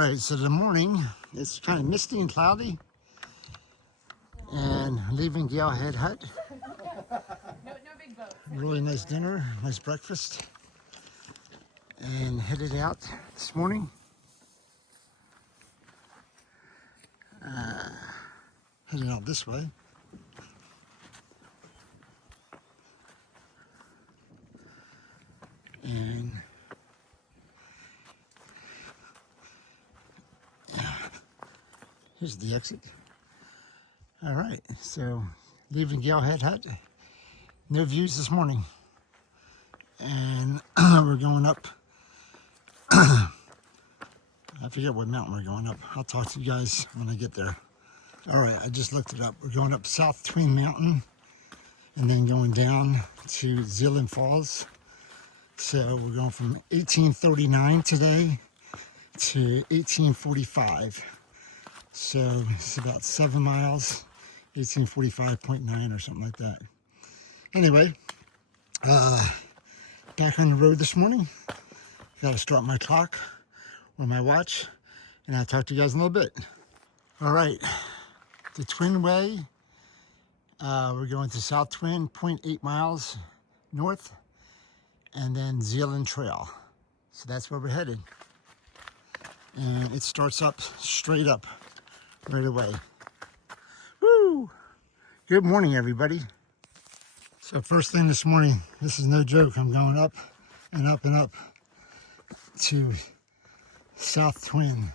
All right, so the morning, it's kind of misty and cloudy, and leaving Galehead Hut. No big boat. Really nice dinner, nice breakfast, and headed out this morning. Headed out this way. And here's the exit. All right, so leaving Galehead Hut. No views this morning. And we're going up. I forget what mountain we're going up. I'll talk to you guys when I get there. All right, I just looked it up. We're going up South Twin Mountain and then going down to Zealand Falls. So we're going from 1839 today to 1845. So it's about 7 miles, 1845.9 or something like that. Anyway, back on the road this morning. Got to start my clock or my watch, and I'll talk to you guys in a little bit. All right, the Twin Way. We're going to South Twin, 0.8 miles north, and then Zealand Trail. So that's where we're headed. And it starts up straight up right away. Woo! Good morning, everybody. So first thing this morning, this is no joke. I'm going up and up and up to South Twin.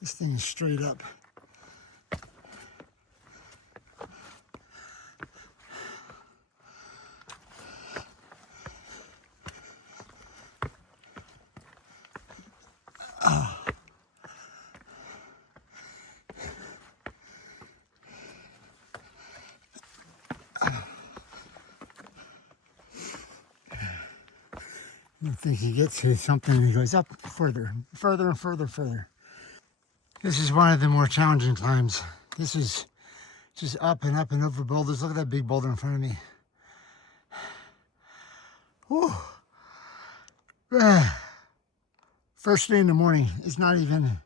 This thing is straight up. I think you get to something and it goes up further, further and further, further. This is one of the more challenging climbs. This is just up and up and over boulders. Look at that big boulder in front of me. Whew. First thing in the morning. It's not even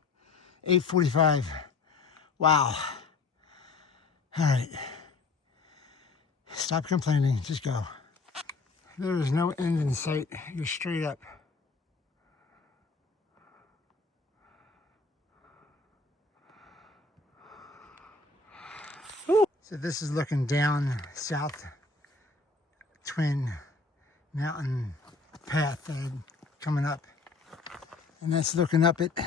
8:45. Wow. All right. Stop complaining. Just go. There is no end in sight. You're straight up. Ooh. So this is looking down South Twin Mountain path coming up. And that's looking up it.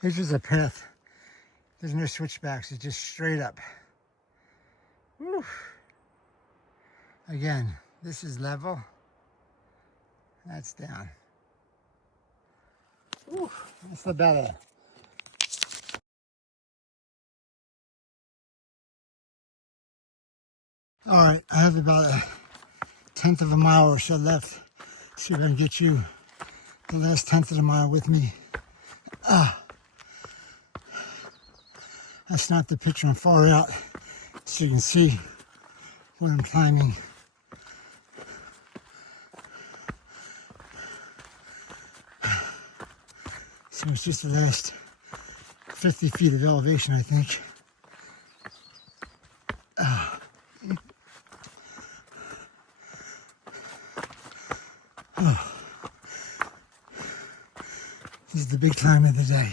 This is a path. There's no switchbacks. It's just straight up. Woo. Again, this is level. That's down. Woo. That's not bad. All right, I have about a 1/10 of a mile or so left. See if I can get you the last 1/10 of the mile with me. I snapped the picture on far out so you can see what I'm climbing. So it's just the last 50 feet of elevation, I think. This is the big climb of the day.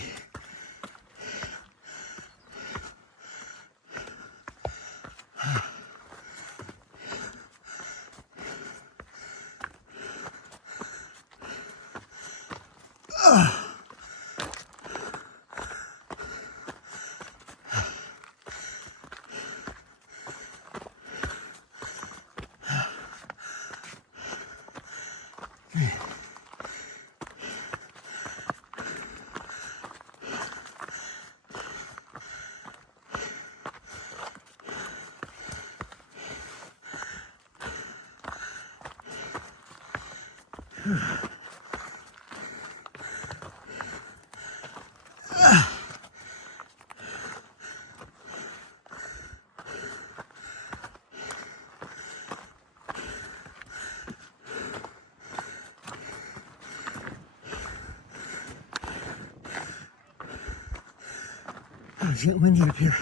It's getting windy up here.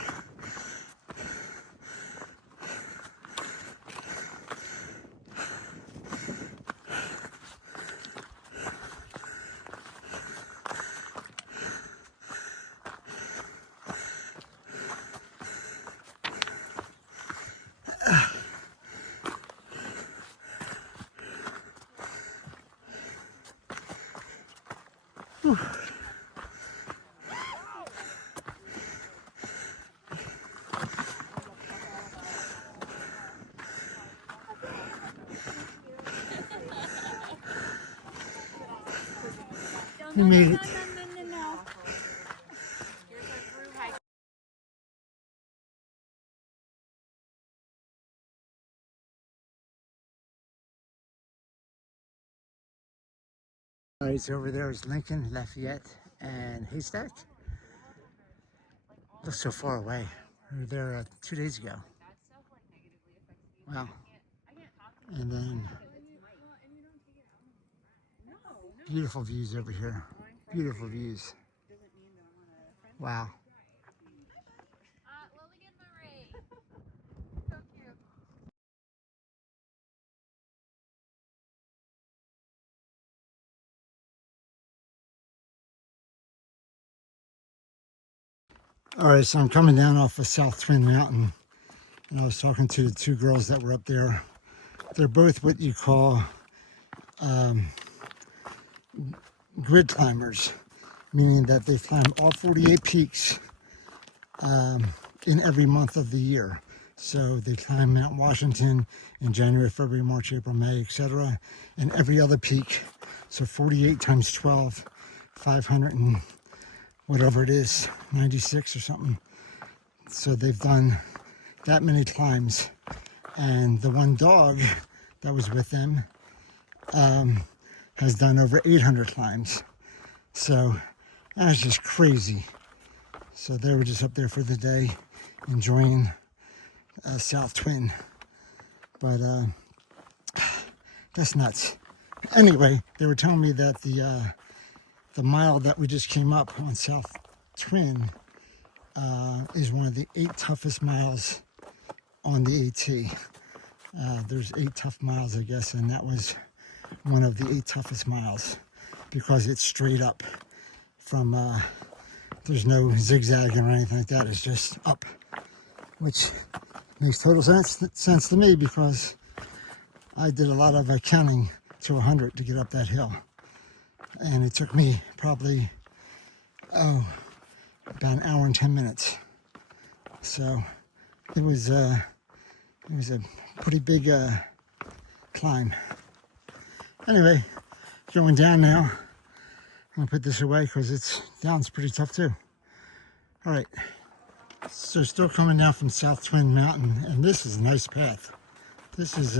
We made it. Here's our thru hike. All right, so over there is Lincoln, Lafayette, and Haystack. Looks so far away. We were there 2 days ago. Wow. And then beautiful views over here. Beautiful views. Wow. Lillian Marie. So cute. All right, so I'm coming down off of South Twin Mountain, and I was talking to the two girls that were up there. They're both what you call grid climbers, meaning that they've climbed all 48 peaks in every month of the year. So they climb Mount Washington in January, February, March, April, May, etc., and every other peak. So 48 times 12, 500 and whatever it is, 96 or something. So they've done that many climbs. And the one dog that was with them has done over 800 climbs. So that's just crazy. So they were just up there for the day, enjoying South Twin. But that's nuts. Anyway, they were telling me that the mile that we just came up on South Twin is one of the 8 toughest miles on the AT. There's 8 tough miles, I guess, and that was one of the 8 toughest miles because it's straight up from, there's no zigzagging or anything like that. It's just up, which makes total sense to me because I did a lot of counting to 100 to get up that hill. And it took me probably, about an hour and 10 minutes. So it was a pretty big climb. Anyway, going down now. I'm gonna put this away because it's down's pretty tough too. All right, so still coming down from South Twin Mountain, and this is a nice path. This is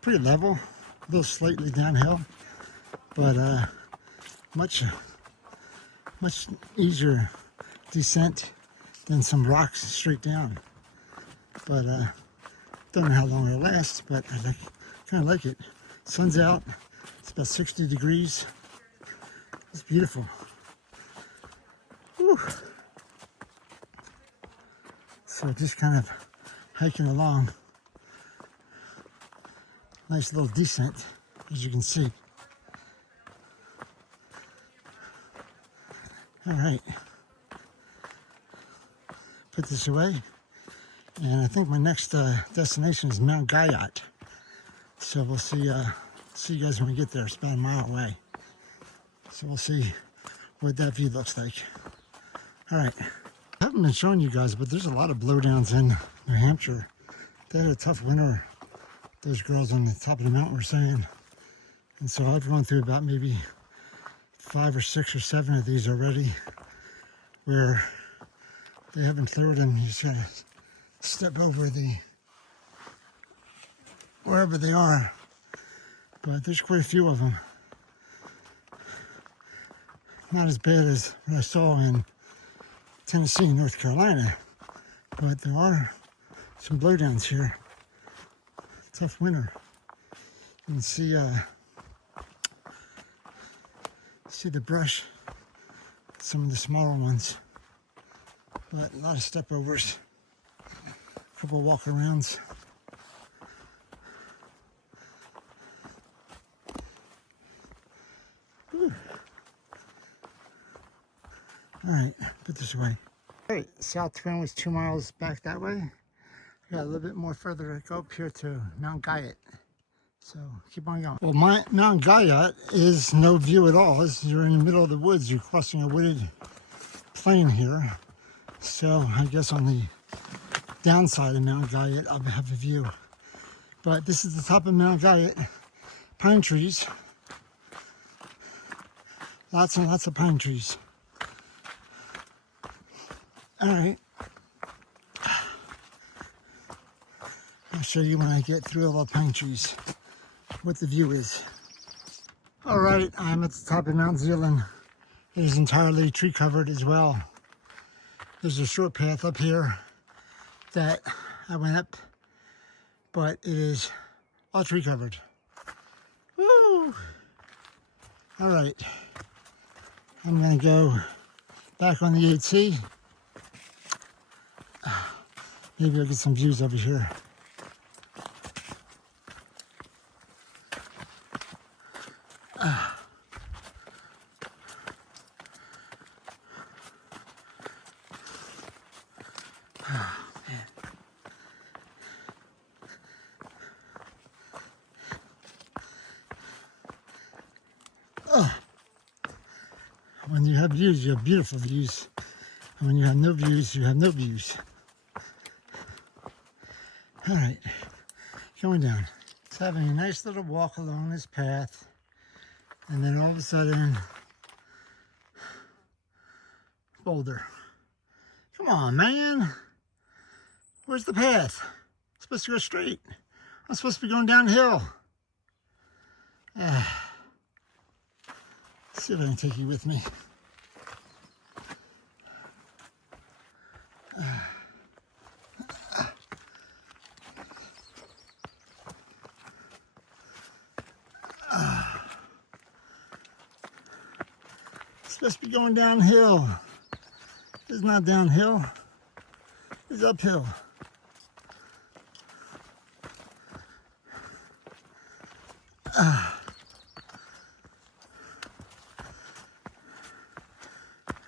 pretty level, a little slightly downhill, but much easier descent than some rocks straight down. But don't know how long it'll last, but I kind of like it. Sun's out, it's about 60 degrees. It's beautiful. Whew. So just kind of hiking along. Nice little descent, as you can see. All right. Put this away. And I think my next destination is Mount Galehead. So we'll see you guys when we get there. It's about a mile away. So we'll see what that view looks like. All right. I haven't been showing you guys, but there's a lot of blowdowns in New Hampshire. They had a tough winter, those girls on the top of the mountain were saying. And so I've gone through about maybe 5 or 6 or 7 of these already where they haven't cleared them. You just gotta step over wherever they are. But there's quite a few of them. Not as bad as what I saw in Tennessee and North Carolina, but there are some blowdowns here. Tough winter. You can see the brush, some of the smaller ones. but a lot of step overs, a couple of walk arounds. Whew. All right, put this away. All right, south trend was 2 miles back that way. Got a little bit more further to go up here to Mount Guyot. So keep on going. Well, Mount Guyot is no view at all. You're in the middle of the woods. You're crossing a wooded plain here. So I guess on the downside of Mount Guyot, I'll have a view. But this is the top of Mount Guyot. Pine trees. Lots and lots of pine trees. All right. I'll show you when I get through all the pine trees what the view is. All right, I'm at the top of Mount Zealand. It is entirely tree covered as well. There's a short path up here that I went up, but it is all tree covered. Woo! All right, I'm gonna go back on the AT. Maybe I'll get some views over here. When you have views, you have beautiful views. And when you have no views, you have no views. All right, going down. It's having a nice little walk along this path. And then all of a sudden, boulder. Come on, man. Where's the path? It's supposed to go straight. I'm supposed to be going downhill. Let's see if I can take you with me. It's supposed to be going downhill. It's not downhill. It's uphill. I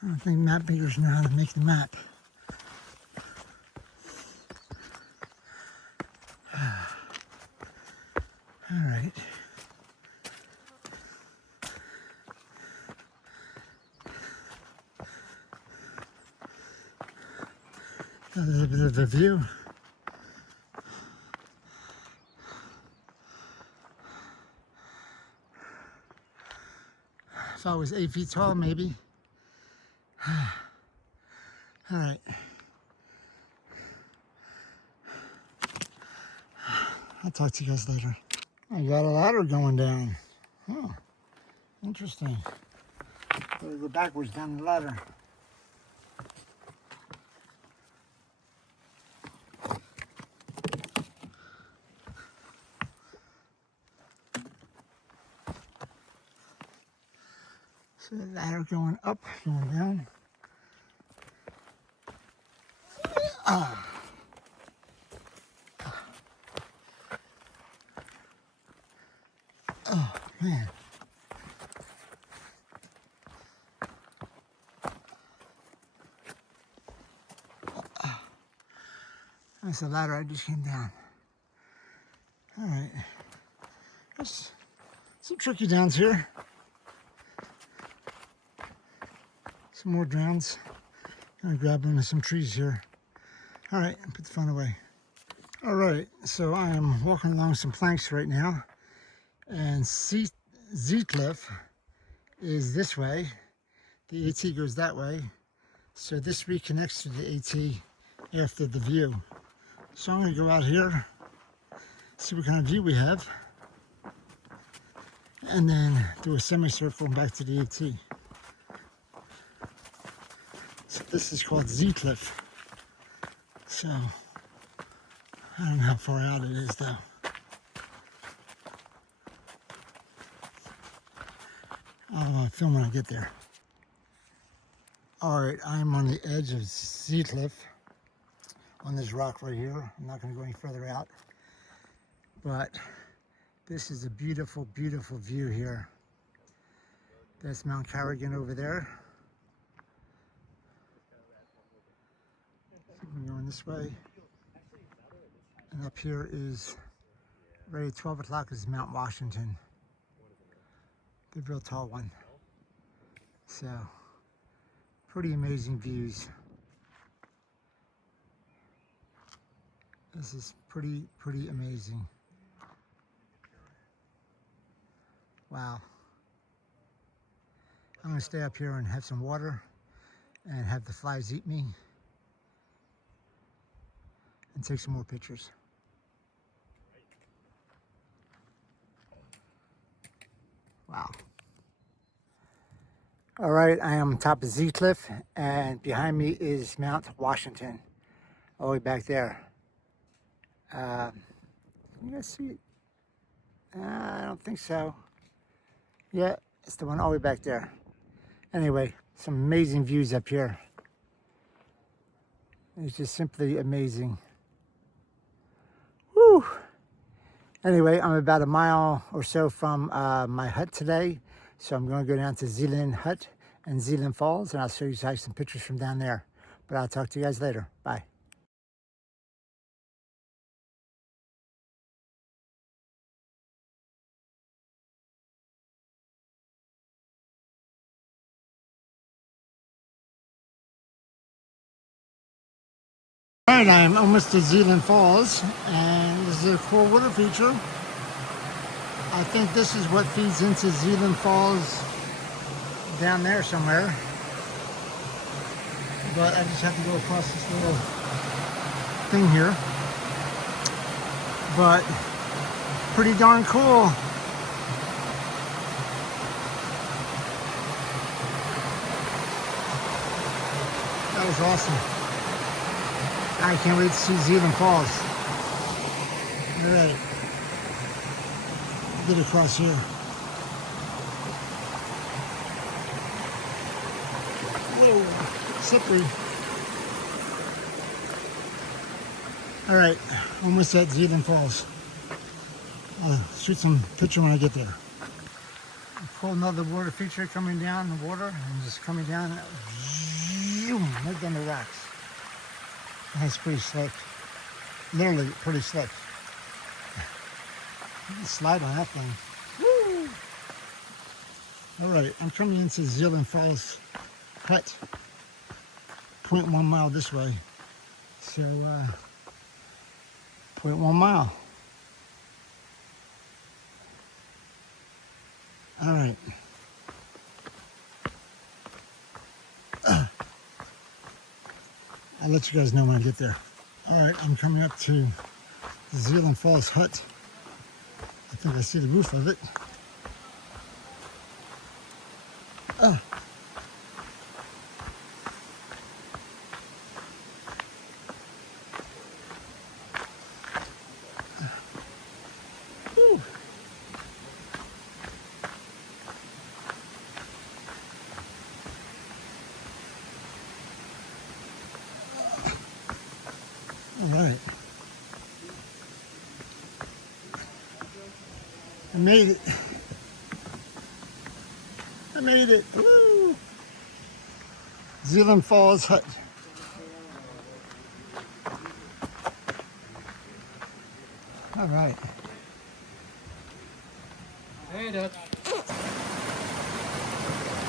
don't think map makers know how to make the map. All right. A little bit of a view. If I was 8 feet tall, maybe. All right. I'll talk to you guys later. I got a ladder going down. Oh, interesting. Gotta go backwards down the ladder. So the ladder going up, going down. Oh, man. That's the ladder I just came down. All right. There's some tricky downs here. Some more drowns. Gonna grab onto some trees here. All right, put the phone away. All right, so I am walking along some planks right now, and Z-Cliff is this way. The AT goes that way. So this reconnects to the AT after the view. So I'm gonna go out here, see what kind of view we have, and then do a semicircle back to the AT. So this is called Z-Cliff. So, I don't know how far out it is though. I'll film when I get there. All right, I'm on the edge of Sea Cliff on this rock right here. I'm not going to go any further out, but this is a beautiful, beautiful view here. That's Mount Carrigan over there. I'm going this way. And up here is, right at 12 o'clock is Mount Washington. The real tall one. So, pretty amazing views. This is pretty amazing. Wow. I'm gonna stay up here and have some water and have the flies eat me and take some more pictures. Wow. All right, I am on top of Z Cliff, and behind me is Mount Washington, all the way back there. Can you guys see it? I don't think so. Yeah, it's the one all the way back there. Anyway, some amazing views up here. It's just simply amazing. Woo! Anyway, I'm about a mile or so from my hut today. So I'm going to go down to Galehead Hut and Galehead Falls, and I'll show you guys some pictures from down there. But I'll talk to you guys later. Bye. All right, I'm almost to Galehead Falls, and this is a cool water feature. I think this is what feeds into Galehead Falls down there somewhere. But I just have to go across this little thing here. But pretty darn cool. That was awesome. I can't wait to see Galehead Falls. All right. Get across here. Whoa, slippery. All right, almost at Galehead Falls. I'll shoot some picture when I get there. Cool, another water feature coming down the water and just coming down, zoom, right down the rocks. That's pretty slick. Literally pretty slick. You can slide on that thing. Woo! All right, I'm coming into Galehead Falls Hut. 0.1 mile this way. So, 0.1 mile. All right. I'll let you guys know when I get there. All right, I'm coming up to the Galehead Falls Hut. I think I see the roof of it. Oh. Whew. All right. I made it. I made it. Woo! Galehead Falls Hut. All right. Hey, Dutch.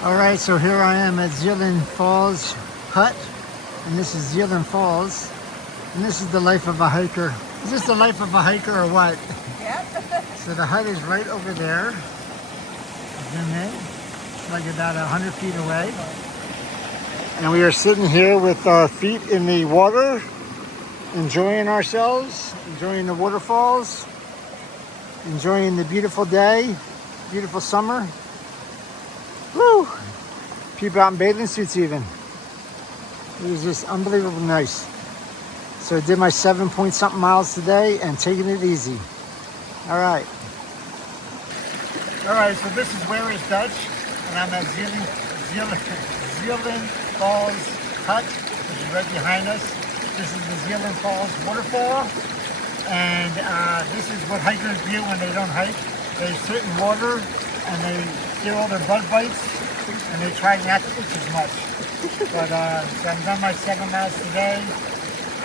All right, so here I am at Galehead Falls Hut, and this is Galehead Falls, and this is the life of a hiker. Is this the life of a hiker or what? So the hut is right over there. Zoom in. It's like about 100 feet away. And we are sitting here with our feet in the water, enjoying ourselves, enjoying the waterfalls, enjoying the beautiful day, beautiful summer. Woo! People out in bathing suits even. It was just unbelievably nice. So I did my 7-point-something miles today and taking it easy. All right. All right, so this is Where is Dutch, and I'm at Galehead Falls Hut, which is right behind us. This is the Zealand Falls waterfall. And this is what hikers do when they don't hike. They sit in water and they get all their bug bites and they try not to itch as much. But so I'm done my 7 miles today.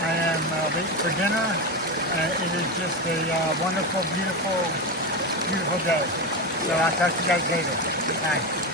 I am waiting for dinner. It is just a wonderful, beautiful day. So I'll talk to you guys later. Bye.